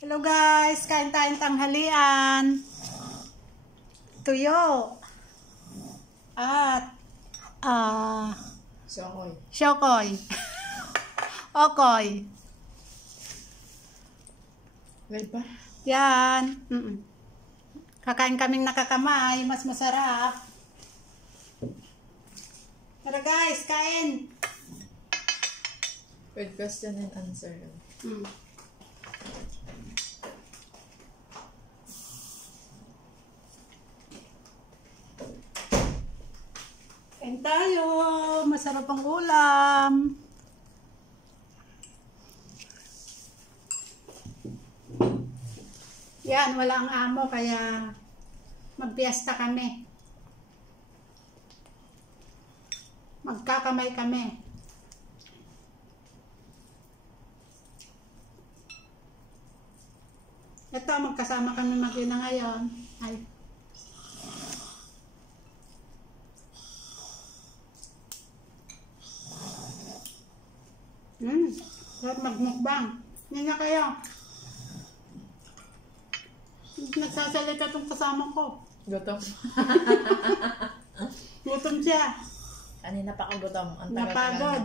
Hello guys, kain tayong tanghalian. Tuyo. At Shokoy. Okoy. Wait pa? Yan. Kakain kaming nakakamay, mas masarap. Tara guys, kain. With question and answer. Kain tayo. Masarap ang ulam. Yan, wala ang amo kaya magpiesta kami. Magkakamay kami. Ito, magkasama kami mag-ina ngayon. Ay. Sarap magmukbang. Hindi na kayo. Nagsasalita itong kasama ko. Gutom. Gutom siya. Kanina pa ako gutom. Ang Napagod.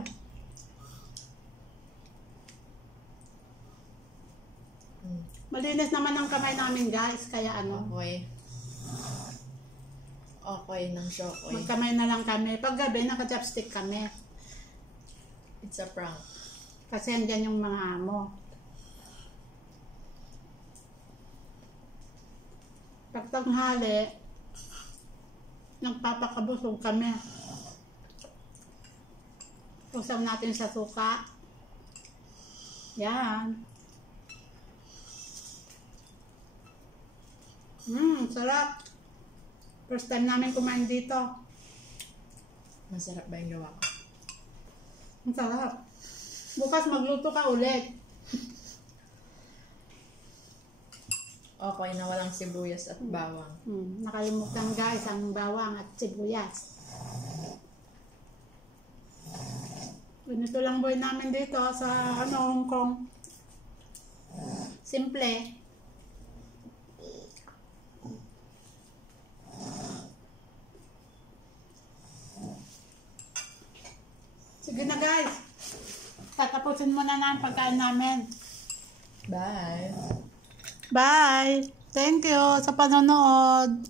Malinis naman ang kamay namin guys. Kaya ano. Okay ng Shokoy. Magkamay na lang kami. Pag gabi, naka-chopstick kami. It's a prank. Kasi andyan yung mga amo. Pag tanghali, nagpapakabusog kami. Usaw natin sa suka. Yan. Sarap. First time namin kumain dito. Masarap ba yung gawa ko? Ang sarap. Bukas magluto ka ulit. Okay na walang sibuyas at bawang. Nakalimutan guys ang bawang at sibuyas. Ganito lang buhay namin dito sa Hong Kong. Simple. Sige na guys. Tatapusin mo na ang pagkain namin. Bye! Bye! Thank you sa panonood.